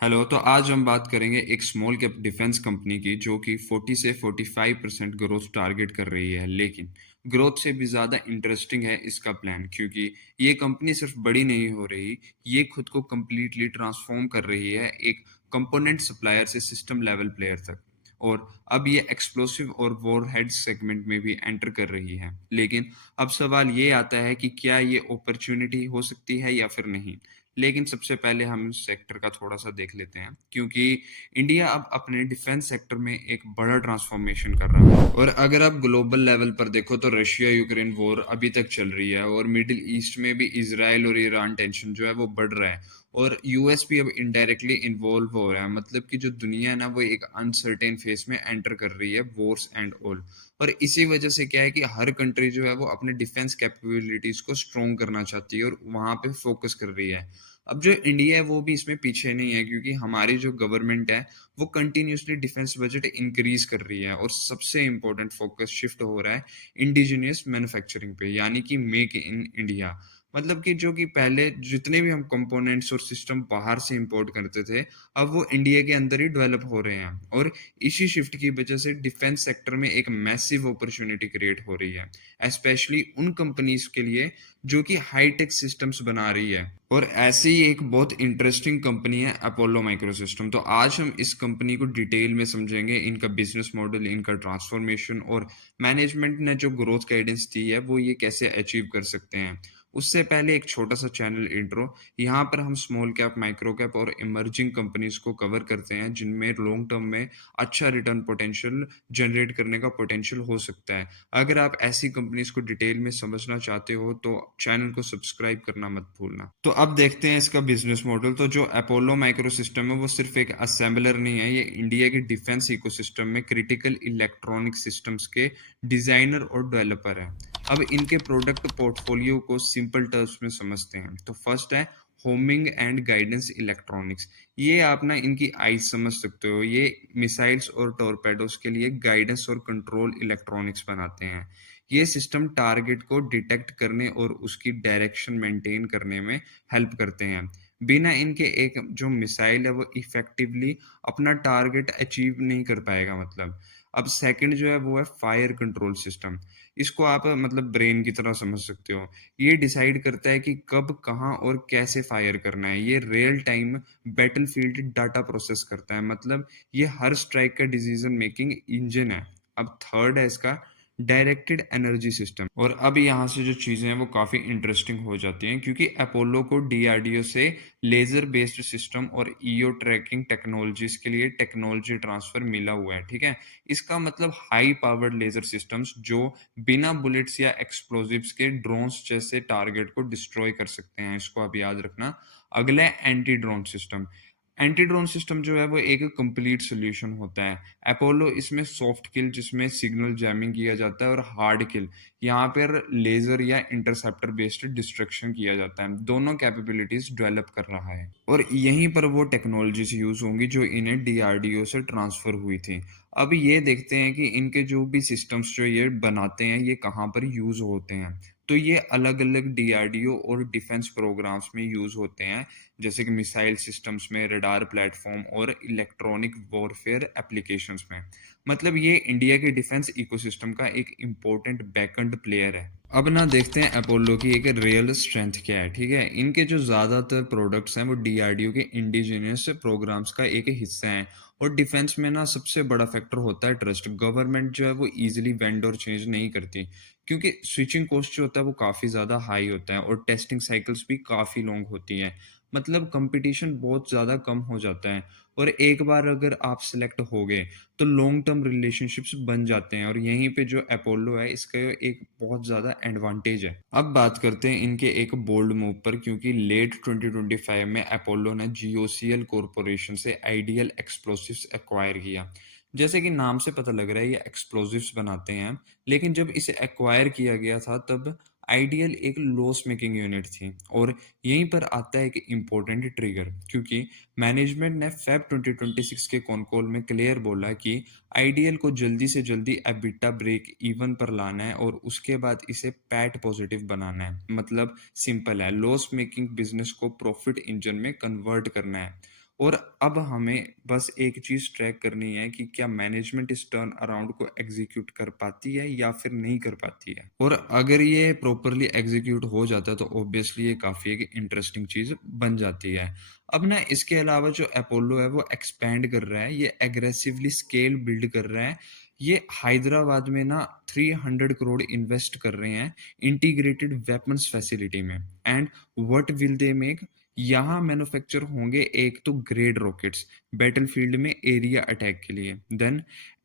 Hello, तो आज हम बात करेंगे एक स्मॉल कैप डिफेंस कंपनी की जो कि 40 से 45% ग्रोथ टारगेट कर रही है। लेकिन ग्रोथ से भी ज़्यादा इंटरेस्टिंग है इसका प्लान, क्योंकि ये कंपनी सिर्फ बड़ी नहीं हो रही, ये खुद को कम्प्लीटली ट्रांसफॉर्म कर रही है एक कंपोनेंट सप्लायर से सिस्टम लेवल प्लेयर तक। और अब ये एक्सप्लोसिव और वॉरहेड सेगमेंट में भी एंटर कर रही है। लेकिन अब सवाल ये आता है कि क्या ये अपॉर्चुनिटी हो सकती है या फिर नहीं। लेकिन सबसे पहले हम इस सेक्टर का थोड़ा-सा देख लेते हैं, क्योंकि इंडिया अब अपने डिफेंस सेक्टर में एक बड़ा ट्रांसफॉर्मेशन कर रहा है। और अगर आप ग्लोबल लेवल पर देखो तो रशिया यूक्रेन वॉर अभी तक चल रही है, और मिडिल ईस्ट में भी इजराइल और ईरान टेंशन जो है वो बढ़ रहा है, और यूएस भी अब इनडायरेक्टली इन्वॉल्व हो रहा है। मतलब कि जो दुनिया है ना, वो एक अनसर्टेन फेज में एंटर कर रही है, वॉर्स एंड ऑल। और इसी वजह से क्या है कि हर कंट्री जो है वो अपने डिफेंस कैपेबिलिटीज को स्ट्रोंग करना चाहती है और वहां पे फोकस कर रही है। अब जो इंडिया है वो भी इसमें पीछे नहीं है, क्योंकि हमारी जो गवर्नमेंट है वो कंटिन्यूसली डिफेंस बजट इंक्रीज कर रही है, और सबसे इम्पोर्टेंट फोकस शिफ्ट हो रहा है इंडिजिनियस मैन्युफैक्चरिंग पे, यानी कि मेक इन इंडिया। मतलब कि जो कि पहले जितने भी हम कंपोनेंट्स और सिस्टम बाहर से इंपोर्ट करते थे, अब वो इंडिया के अंदर ही डेवलप हो रहे हैं। और इसी शिफ्ट की वजह से डिफेंस सेक्टर में एक मैसिव अपॉर्चुनिटी क्रिएट हो रही है, स्पेशली उन कंपनीज के लिए जो कि हाईटेक सिस्टम्स बना रही है। और ऐसी ही एक बहुत इंटरेस्टिंग कंपनी है अपोलो माइक्रोसिस्टम। तो आज हम इस कंपनी को डिटेल में समझेंगे, इनका बिजनेस मॉडल, इनका ट्रांसफॉर्मेशन, और मैनेजमेंट ने जो ग्रोथ गाइडेंस दी है वो ये कैसे अचीव कर सकते हैं। उससे पहले एक छोटा सा चैनल इंट्रो। यहाँ पर हम स्मॉल कैप, माइक्रो कैप और इमर्जिंग कंपनीज को कवर करते हैं जिनमें लॉन्ग टर्म में अच्छा रिटर्न पोटेंशियल जनरेट करने का पोटेंशियल हो सकता है। अगर आप ऐसी कंपनीज को डिटेल में समझना चाहते हो तो चैनल को सब्सक्राइब करना मत भूलना। तो अब देखते हैं इसका बिजनेस मॉडल। तो जो अपोलो माइक्रो सिस्टम है वो सिर्फ एक असेंबलर नहीं है, ये इंडिया के डिफेंस इकोसिस्टम में क्रिटिकल इलेक्ट्रॉनिक सिस्टम्स के डिजाइनर और डेवलपर है। अब इनके प्रोडक्ट पोर्टफोलियो को सिंपल टर्म्स में समझते हैं। तो फर्स्ट है होमिंग एंड गाइडेंस इलेक्ट्रॉनिक्स। ये आप ना इनकी आईज समझ सकते हो, ये मिसाइल्स और टॉर्पेडोज के लिए गाइडेंस और कंट्रोल इलेक्ट्रॉनिक्स बनाते हैं। ये सिस्टम टारगेट को डिटेक्ट करने और उसकी डायरेक्शन मेंटेन करने में हेल्प करते हैं। बिना इनके एक जो मिसाइल है वो इफेक्टिवली अपना टारगेट अचीव नहीं कर पाएगा। मतलब अब सेकंड जो है वो है फायर कंट्रोल सिस्टम। इसको आप मतलब ब्रेन की तरह समझ सकते हो। ये डिसाइड करता है कि कब, कहाँ और कैसे फायर करना है। ये real time battlefield data process करता है। मतलब ये हर स्ट्राइक का डिसीजन मेकिंग इंजन है। अब थर्ड है इसका डायरेक्टेड एनर्जी सिस्टम। और अब यहाँ से जो चीज़ें हैं वो काफ़ी इंटरेस्टिंग हो जाती हैं, क्योंकि अपोलो को डीआरडीओ से लेज़र बेस्ड सिस्टम और ईओ ट्रैकिंग टेक्नोलॉजीज के लिए टेक्नोलॉजी ट्रांसफर मिला हुआ है। ठीक है, इसका मतलब हाई पावर्ड लेजर सिस्टम्स जो बिना बुलेट्स या एक्सप्लोजिव्स के ड्रोन्स जैसे टारगेट को डिस्ट्रॉय कर सकते हैं। इसको आप याद रखना। अगला है anti drone system. Anti drone system जो है वो एक कंप्लीट सोल्यूशन होता है। अपोलो इसमें सॉफ्ट किल जिसमें सिग्नल जैमिंग किया जाता है, और हार्ड किल यहाँ पर लेजर या इंटरसेप्टर बेस्ड डिस्ट्रक्शन किया जाता है। दोनों कैपेबिलिटीज डेवलप कर रहा है, और यहीं पर वो टेक्नोलॉजीज यूज होंगी जो इन्हें डीआरडीओ से ट्रांसफर हुई थी। अब ये देखते हैं कि इनके जो भी सिस्टम्स जो ये बनाते हैं ये कहाँ पर यूज होते हैं। तो ये अलग अलग डीआरडीओ और डिफेंस प्रोग्राम्स में यूज होते हैं, जैसे कि मिसाइल सिस्टम्स में, रडार प्लेटफॉर्म और इलेक्ट्रॉनिक वॉरफेयर एप्लीकेशंस में। मतलब ये इंडिया के डिफेंस इकोसिस्टम का एक इम्पोर्टेंट बैकएंड प्लेयर है। अब ना देखते हैं अपोलो की एक रियल स्ट्रेंथ क्या है। ठीक है, इनके जो ज्यादातर प्रोडक्ट्स हैं वो डीआरडीओ के इंडिजिनियस प्रोग्राम्स का एक हिस्सा है। और डिफेंस में ना सबसे बड़ा फैक्टर होता है ट्रस्ट। गवर्नमेंट जो है वो इजीली वेंडर चेंज नहीं करती, क्योंकि स्विचिंग कॉस्ट जो होता है वो काफ़ी ज़्यादा हाई होता है, और टेस्टिंग साइकिल्स भी काफ़ी लॉन्ग होती हैं। मतलब कंपटीशन बहुत ज़्यादा कम हो जाता है, और एक बार अगर आप सिलेक्ट हो गए तो लॉन्ग टर्म रिलेशनशिप्स बन जाते हैं। और यहीं पे जो अपोलो है इसका एक बहुत ज़्यादा एडवांटेज है। अब बात करते हैं इनके एक बोल्ड मूव पर, क्योंकि लेट 2025 में अपोलो ने जीओसीएल कॉरपोरेशन से आइडियल एक्सप्लोसिव्स एक्वायर किया। जैसे कि नाम से पता लग रहा है ये एक्सप्लोसिव्स बनाते हैं। लेकिन जब इसे एक्वायर किया गया था तब आइडियल एक लॉस मेकिंग यूनिट थी। और यहीं पर आता है कि इम्पोर्टेंट ट्रिगर, क्योंकि मैनेजमेंट ने फेब 2026 के कॉन कॉल में क्लियर बोला कि आइडियल को जल्दी से जल्दी एबिटा ब्रेक इवन पर लाना है, और उसके बाद इसे पैट पॉजिटिव बनाना है। मतलब सिंपल है, लॉस मेकिंग बिजनेस को प्रॉफिट इंजन में कन्वर्ट करना है। और अब हमें बस एक चीज़ ट्रैक करनी है कि क्या मैनेजमेंट इस टर्न अराउंड को एग्जीक्यूट कर पाती है या फिर नहीं कर पाती है। और अगर ये प्रॉपरली एग्जीक्यूट हो जाता है तो ऑब्वियसली ये काफ़ी एक इंटरेस्टिंग चीज़ बन जाती है। अब ना इसके अलावा जो अपोलो है वो एक्सपैंड कर रहा है, ये एग्रेसिवली स्केल बिल्ड कर रहा है। ये हैदराबाद में ना 300 करोड़ इन्वेस्ट कर रहे हैं इंटीग्रेटेड वेपन्स फैसिलिटी में। And what will they make, यहाँ मैन्युफैक्चर होंगे एक तो ग्रेड रॉकेट्स बैटलफील्ड में एरिया अटैक के लिए, then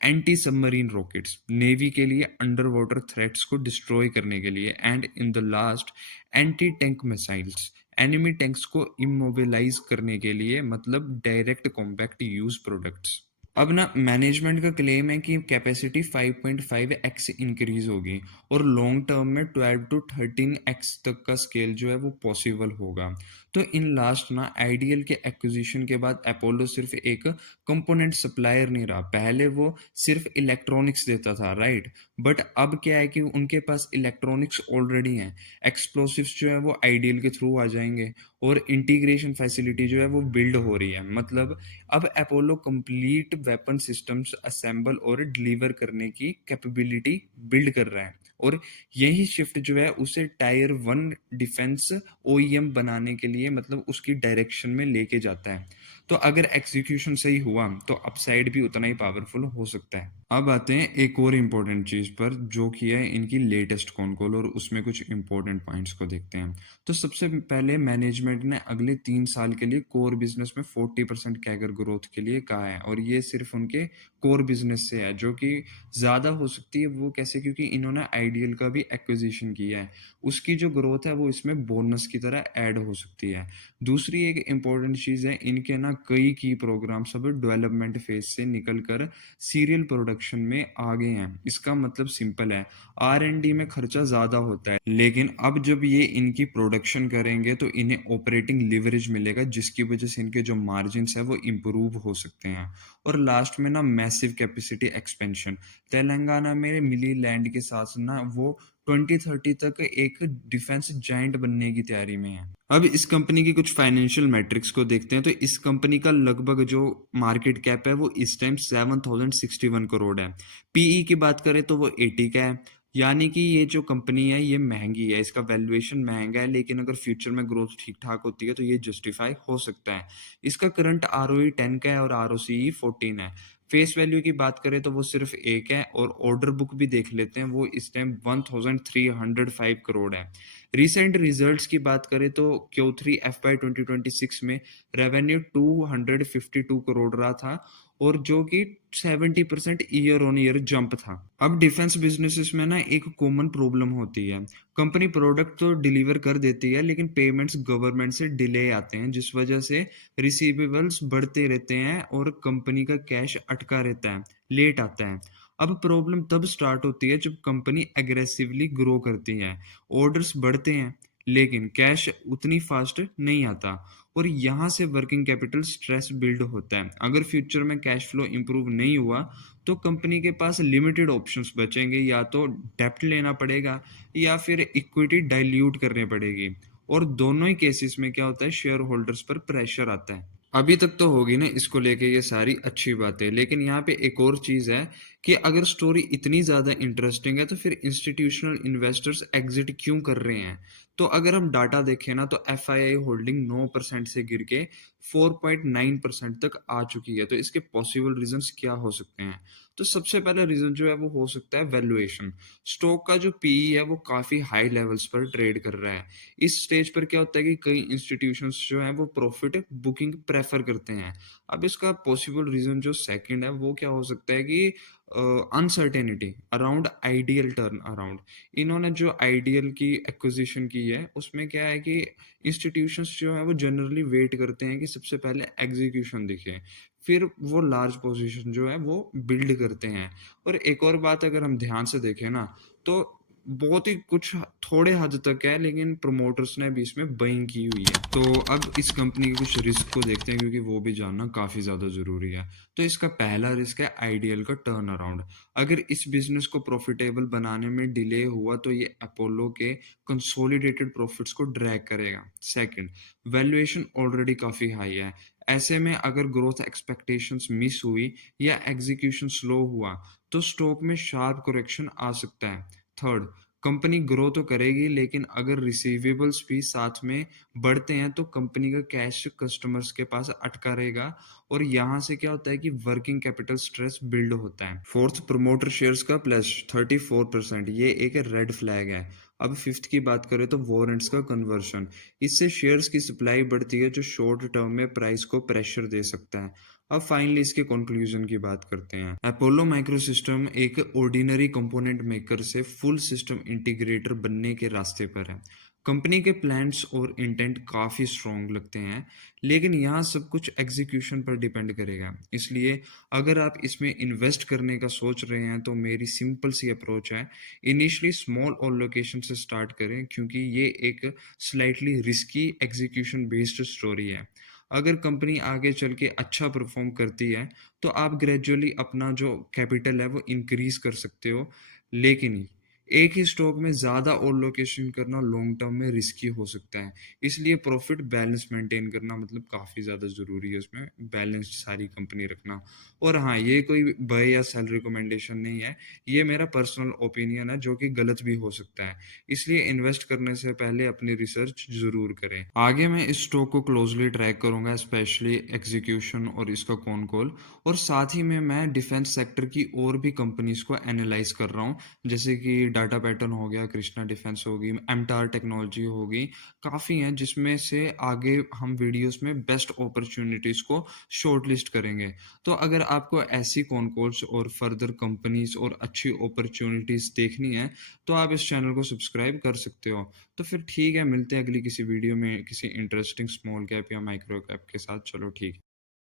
anti submarine rockets navy के लिए अंडर वाटर थ्रेट्स को डिस्ट्रॉय करने के लिए, and in the last anti tank missiles enemy tanks को इमोबिलाइज करने के लिए, मतलब डायरेक्ट कॉम्पैक्ट यूज प्रोडक्ट्स। अब ना मैनेजमेंट का क्लेम है कि कैपेसिटी 5.5x इंक्रीज होगी और लॉन्ग टर्म में 12 टू 13x तक का स्केल जो है वो पॉसिबल होगा। तो इन लास्ट ना आइडियल के एक्विजिशन के बाद अपोलो सिर्फ एक कंपोनेंट सप्लायर नहीं रहा, पहले वो सिर्फ इलेक्ट्रॉनिक्स देता था, राइट। बट अब क्या है कि उनके पास इलेक्ट्रॉनिक्स ऑलरेडी हैं, एक्सप्लोसिव्स जो है वो आइडियल के थ्रू आ जाएंगे और इंटीग्रेशन फैसिलिटी जो है वो बिल्ड हो रही है। मतलब अब Apollo complete weapon systems assemble और डिलीवर करने की कैपेबिलिटी बिल्ड कर रहा है, और यही शिफ्ट जो है उसे टायर वन डिफेंस ओईएम बनाने के लिए, मतलब उसकी डायरेक्शन में लेके जाता है। तो अगर एग्जीक्यूशन सही हुआ तो अपसाइड भी उतना ही पावरफुल हो सकता है। अब आते हैं एक और इम्पोर्टेंट चीज पर, जो कि है इनकी लेटेस्ट कॉन कॉल, और उसमें कुछ इंपॉर्टेंट पॉइंट्स को देखते हैं। तो सबसे पहले मैनेजमेंट ने अगले 3 साल के लिए कोर बिजनेस में 40% कैगर ग्रोथ के लिए कहा है, और ये सिर्फ उनके कोर बिजनेस से है, जो कि ज़्यादा हो सकती है। वो कैसे, क्योंकि इन्होंने आइडियल का भी एक्विजिशन किया है, उसकी जो ग्रोथ है वो इसमें बोनस की तरह ऐड हो सकती है। दूसरी एक इम्पॉर्टेंट चीज़ है, इनके ना कई की प्रोग्राम्स अब डेवलपमेंट फेज से निकल कर सीरियल प्रोडक्शन में आ गए हैं। इसका मतलब सिंपल है, R&D में खर्चा ज़्यादा होता है, लेकिन अब जब ये इनकी प्रोडक्शन करेंगे तो इन्हें ऑपरेटिंग लिवरेज मिलेगा, जिसकी वजह से इनके जो मार्जिन्स है वो इम्प्रूव हो सकते हैं। और लास्ट में ना मैसिव कैपेसिटी एक्सपेंशन, तेलंगाना में मिली लैंड के साथ ना वो 2030 तक एक डिफेंस जाइंट बनने की तैयारी में है। अब इस कंपनी की कुछ फाइनेंशियल मैट्रिक्स को देखते हैं। तो इस कंपनी का लगभग जो मार्केट कैप है वो इस टाइम 7061 करोड़ है। पीई की बात करें तो वो 80 का है। यानी कि ये जो कंपनी है ये महंगी है, इसका वैल्यूएशन महंगा है, लेकिन अगर फ्यूचर में ग्रोथ ठीक ठाक होती है तो ये जस्टिफाई हो सकता है। इसका करंट आरओई 10 का है और आरओसीई 14 है। फेस वैल्यू की बात करें तो वो सिर्फ एक है, और ऑर्डर बुक भी देख लेते हैं, वो इस टाइम 1305 करोड़ है। रिसेंट रिजल्ट्स की बात करें तो Q3 FY 2026 में रेवेन्यू 252 करोड़ रहा था, और जो कि 70% ईयर ऑन ईयर जंप था। अब डिफेंस बिजनेसेस में ना एक कॉमन प्रॉब्लम होती है, कंपनी प्रोडक्ट तो डिलीवर कर देती है लेकिन पेमेंट्स गवर्नमेंट से डिले आते हैं, जिस वजह से रिसीवेबल्स बढ़ते रहते हैं और कंपनी का कैश अटका रहता है, लेट आता है। अब प्रॉब्लम तब स्टार्ट होती है जब कंपनी एग्रेसिवली ग्रो करती है, ऑर्डर्स बढ़ते हैं लेकिन कैश उतनी फास्ट नहीं आता, और यहाँ से वर्किंग कैपिटल स्ट्रेस बिल्ड होता है। अगर फ्यूचर में कैश फ्लो इंप्रूव नहीं हुआ तो कंपनी के पास लिमिटेड ऑप्शंस बचेंगे, या तो डेप्ट लेना पड़ेगा या फिर इक्विटी डाइल्यूट करनी पड़ेगी, और दोनों ही केसेस में क्या होता है, शेयर होल्डर्स पर प्रेशर आता है। अभी तक तो होगी ना इसको लेके ये सारी अच्छी बातें, लेकिन यहाँ पे एक और चीज है कि अगर स्टोरी इतनी ज्यादा इंटरेस्टिंग है तो फिर इंस्टीट्यूशनल इन्वेस्टर्स एग्जिट क्यों कर रहे हैं। तो अगर हम डाटा देखें ना तो एफआईआई होल्डिंग 9% से गिर के 4.9% तक आ चुकी है। तो इसके पॉसिबल रीजंस क्या हो सकते हैं। तो सबसे पहला रीजन जो है वो हो सकता है वैल्यूएशन। स्टॉक का जो पीई है वो काफी हाई लेवल्स पर ट्रेड कर रहा है। इस स्टेज पर क्या होता है कि कई इंस्टीट्यूशंस जो हैं वो प्रॉफिट बुकिंग प्रेफर करते हैं। अब इसका पॉसिबल रीजन जो सेकंड है वो क्या हो सकता है कि uncertainty around ideal turn around. इन्होंने जो आइडियल की एक्विजिशन की है उसमें क्या है कि इंस्टीट्यूशंस जो है वो जनरली वेट करते हैं कि सबसे पहले एग्जीक्यूशन दिखे, फिर वो लार्ज पोजीशन जो है वो बिल्ड करते हैं। और एक और बात अगर हम ध्यान से देखें ना तो बहुत ही कुछ थोड़े हद तक है, लेकिन प्रोमोटर्स ने भी इसमें बाइंग की हुई है। तो अब इस कंपनी के कुछ रिस्क को देखते हैं, क्योंकि वो भी जानना काफ़ी ज़्यादा ज़रूरी है। तो इसका पहला रिस्क है आइडियल का टर्न अराउंड। अगर इस बिज़नेस को प्रॉफ़िटेबल बनाने में डिले हुआ, तो ये अपोलो के कंसोलिडेटेड प्रॉफ़िट्स को ड्रैग करेगा। सेकंड, वैल्यूएशन ऑलरेडी काफ़ी हाई है। ऐसे में अगर ग्रोथ एक्सपेक्टेशंस मिस हुई या एग्ज़ीक्यूशन स्लो हुआ, तो स्टॉक में शार्प करेक्शन आ सकता है। थर्ड, कंपनी ग्रो तो करेगी, लेकिन अगर रिसीवेबल्स भी साथ में बढ़ते हैं, तो कंपनी का कैश कस्टमर्स के पास अटका रहेगा, और यहाँ से क्या होता है कि वर्किंग कैपिटल स्ट्रेस बिल्ड होता है। फोर्थ, प्रमोटर शेयर्स का प्लस 34%, ये एक रेड फ्लैग है। अब फिफ्थ की बात करें तो वारंट्स का कन्वर्शन, इससे शेयर्स की सप्लाई बढ़ती है, जो शॉर्ट टर्म में प्राइस को प्रेशर दे सकता है। अब फाइनली इसके कंक्लूजन की बात करते हैं। अपोलो माइक्रोसिस्टम एक ऑर्डिनरी कंपोनेंट मेकर से फुल सिस्टम इंटीग्रेटर बनने के रास्ते पर है। कंपनी के प्लान्स और इंटेंट काफ़ी स्ट्रॉन्ग लगते हैं, लेकिन यहाँ सब कुछ एग्जीक्यूशन पर डिपेंड करेगा। इसलिए अगर आप इसमें इन्वेस्ट करने का सोच रहे हैं, तो मेरी सिंपल सी अप्रोच है, इनिशियली स्मॉल और लोकेशन से स्टार्ट करें, क्योंकि ये एक slightly risky execution based story है। अगर कंपनी आगे चल के अच्छा परफॉर्म करती है, तो आप ग्रेजुअली अपना जो कैपिटल है वो इंक्रीज कर सकते हो, लेकिन एक ही स्टॉक में ज़्यादा और लोकेशन करना लॉन्ग टर्म में रिस्की हो सकता है। इसलिए प्रॉफिट बैलेंस मेंटेन करना मतलब काफ़ी ज़्यादा ज़रूरी है, उसमें बैलेंस्ड सारी कंपनी रखना। और हाँ, ये कोई बाय या सेल रिकमेंडेशन नहीं है, ये मेरा पर्सनल ओपिनियन है, जो कि गलत भी हो सकता है। इसलिए इन्वेस्ट करने से पहले अपनी रिसर्च ज़रूर करें। आगे मैं इस स्टॉक को क्लोजली ट्रैक करूंगा, स्पेशली एग्जीक्यूशन और इसका कौन कॉल, और साथ ही में मैं डिफेंस सेक्टर की और भी कंपनीज को एनालाइज कर रहा हूँ, जैसे कि डाटा पैटर्न हो गया, कृष्णा डिफेंस होगी, एमटार टेक्नोलॉजी होगी, काफ़ी हैं, जिसमें से आगे हम वीडियोस में बेस्ट अपॉर्चुनिटीज़ को शॉर्टलिस्ट करेंगे। तो अगर आपको ऐसी कौन कॉल्स और फर्दर कंपनीज और अच्छी अपॉर्चुनिटीज़ देखनी है, तो आप इस चैनल को सब्सक्राइब कर सकते हो। तो फिर ठीक है, मिलते हैं अगली किसी वीडियो में किसी इंटरेस्टिंग स्मॉल कैप या माइक्रो कैप के साथ। चलो ठीक है।